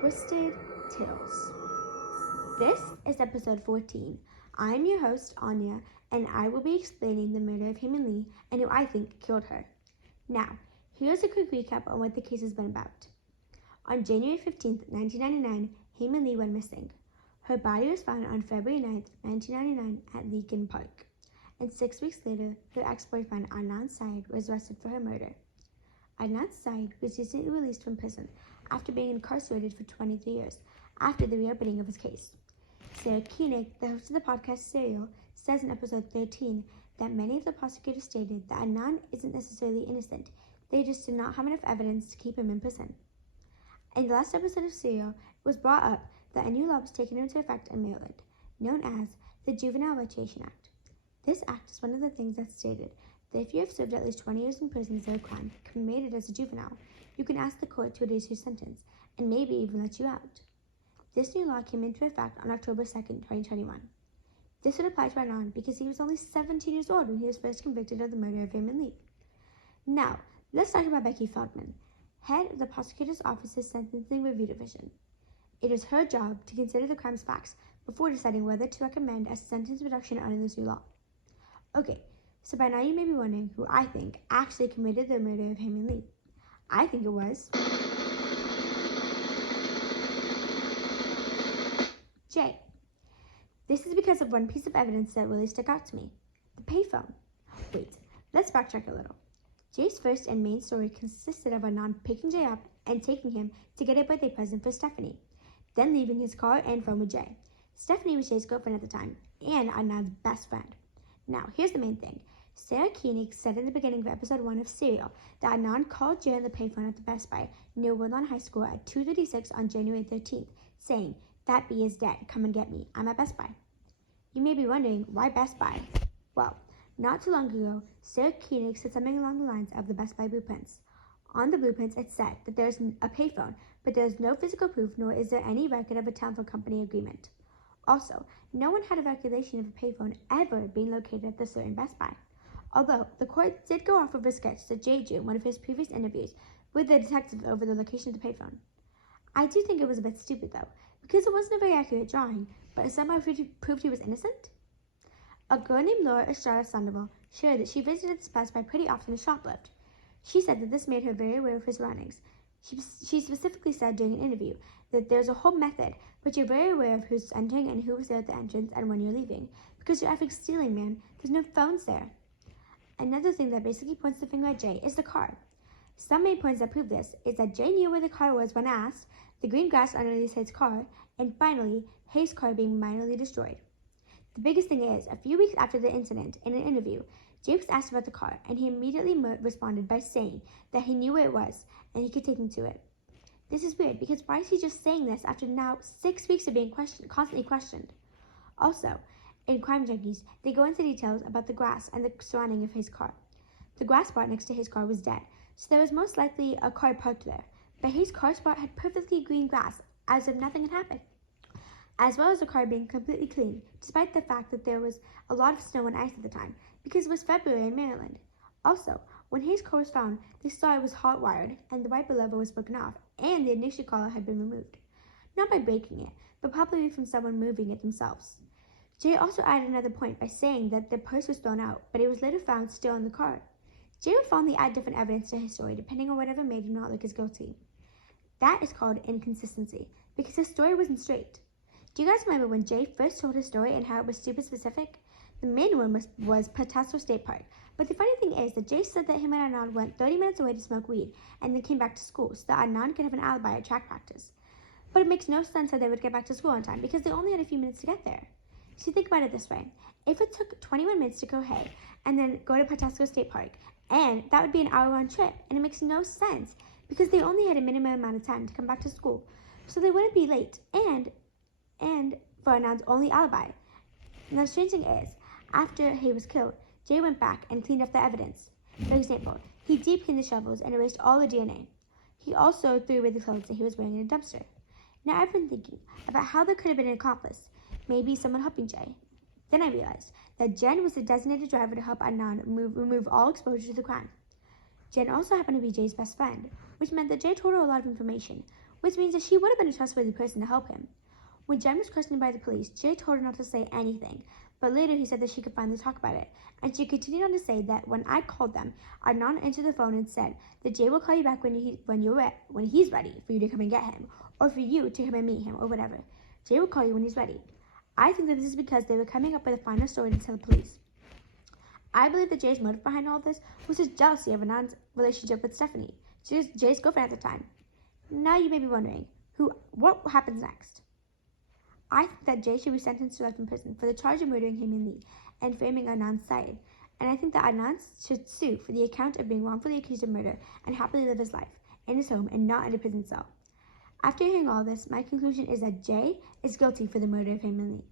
Twisted Tales. This is episode 14. I'm your host, Anya, and I will be explaining the murder of Hae-Min Lee and who I think killed her. Now, here's a quick recap on what the case has been about. On January 15th, 1999, Hae-Min Lee went missing. Her body was found on February 9th, 1999 at Leakin Park. And 6 weeks later, her ex-boyfriend Adnan Syed was arrested for her murder. Adnan Syed was recently released from prison after being incarcerated for 23 years after the reopening of his case. Sarah Koenig, the host of the podcast Serial, says in episode 13 that many of the prosecutors stated that Adnan isn't necessarily innocent, they just did not have enough evidence to keep him in prison. In the last episode of Serial, it was brought up that a new law was taken into effect in Maryland, known as the Juvenile Retribution Act. This act is one of the things that stated that if you have served at least 20 years in prison for a crime committed as a juvenile, you can ask the court to reduce your sentence and maybe even let you out. This new law came into effect on October 2nd, 2021. This would apply to Adnan because he was only 17 years old when he was first convicted of the murder of Hae-Min Lee. Now, let's talk about Becky Feldman, head of the prosecutor's office's Sentencing Review Division. It is her job to consider the crime's facts before deciding whether to recommend a sentence reduction under this new law. Okay, so by now you may be wondering who I think actually committed the murder of Hae-Min Lee. I think it was Jay. This is because of one piece of evidence that really stuck out to me: the payphone. Wait, let's backtrack a little. Jay's first and main story consisted of Adnan picking Jay up and taking him to get a birthday present for Stephanie, then leaving his car and phone with Jay. Stephanie was Jay's girlfriend at the time and Adnan's best friend. Now, here's the main thing. Sarah Koenig said in the beginning of episode 1 of Serial that Adnan called Jay on the payphone at the Best Buy near Woodlawn High School at 2:36 on January 13th, saying, "That bee is dead, come and get me, I'm at Best Buy." You may be wondering, why Best Buy? Well, not too long ago, Sarah Koenig said something along the lines of the Best Buy blueprints. On the blueprints, it said that there's a payphone, but there's no physical proof nor is there any record of a telephone company agreement. Also, no one had a recollection of a payphone ever being located at the certain Best Buy. Although, the court did go off of a sketch that Jay drew in one of his previous interviews with the detective over the location of the payphone. I do think it was a bit stupid though, because it wasn't a very accurate drawing, but it somehow proved he was innocent. A girl named Laura Estrada Sandoval shared that she visited this Best Buy pretty often to shoplift. She said that this made her very aware of his surroundings. She specifically said during an interview that there's a whole method, but you're very aware of who's entering and who was there at the entrance and when you're leaving, because you're effing stealing, man. There's no phones there. Another thing that basically points the finger at Jay is the car. Some main points that prove this is that Jay knew where the car was when asked, the green grass underneath his car, and finally, Hayes' car being minorly destroyed. The biggest thing is, a few weeks after the incident, in an interview, Jay was asked about the car, and he immediately responded by saying that he knew where it was, and he could take him to it. This is weird, because why is he just saying this after now 6 weeks of being constantly questioned? Also, in Crime Junkies, they go into details about the grass and the surrounding of his car. The grass spot next to his car was dead, so there was most likely a car parked there, but his car spot had perfectly green grass, as if nothing had happened, as well as the car being completely clean, despite the fact that there was a lot of snow and ice at the time, because it was February in Maryland. Also, when his car was found, they saw it was hot-wired, and the wiper lever was broken off, and the ignition collar had been removed. Not by breaking it, but probably from someone moving it themselves. Jay also added another point by saying that the purse was thrown out, but it was later found still in the car. Jay would fondly add different evidence to his story depending on whatever made him not look as guilty. That is called inconsistency, because his story wasn't straight. Do you guys remember when Jay first told his story and how it was super specific? The main one was Patasso State Park, but the funny thing is that Jay said that him and Adnan went 30 minutes away to smoke weed and then came back to school so that Adnan could have an alibi at track practice. But it makes no sense how they would get back to school on time because they only had a few minutes to get there. So think about it this way. If it took 21 minutes to go Hay and then go to Patasso State Park, and that would be an hour-round trip, and it makes no sense because they only had a minimum amount of time to come back to school, so they wouldn't be late, and for Adnan's only alibi. Now, the strange thing is, after Hay was killed, Jay went back and cleaned up the evidence. For example, he deep cleaned the shovels and erased all the DNA. He also threw away the clothes that he was wearing in a dumpster. Now, I've been thinking about how there could have been an accomplice. Maybe someone helping Jay. Then I realized that Jen was the designated driver to help Adnan remove all exposure to the crime. Jen also happened to be Jay's best friend, which meant that Jay told her a lot of information, which means that she would have been a trustworthy person to help him. When Jen was questioned by the police, Jay told her not to say anything, but later he said that she could finally talk about it. And she continued on to say that when I called them, Adnan answered the phone and said that Jay will call you back when he's ready for you to come and get him, or for you to come and meet him, or whatever. Jay will call you when he's ready. I think that this is because they were coming up with a final story to tell the police. I believe that Jay's motive behind all of this was his jealousy of Adnan's relationship with Stephanie, Jay's girlfriend at the time. Now you may be wondering, what happens next? I think that Jay should be sentenced to life in prison for the charge of murdering Hae Min Lee and framing Adnan's side. And I think that Adnan should sue for the account of being wrongfully accused of murder and happily live his life in his home and not in a prison cell. After hearing all this, my conclusion is that Jay is guilty for the murder of Hae Min Lee.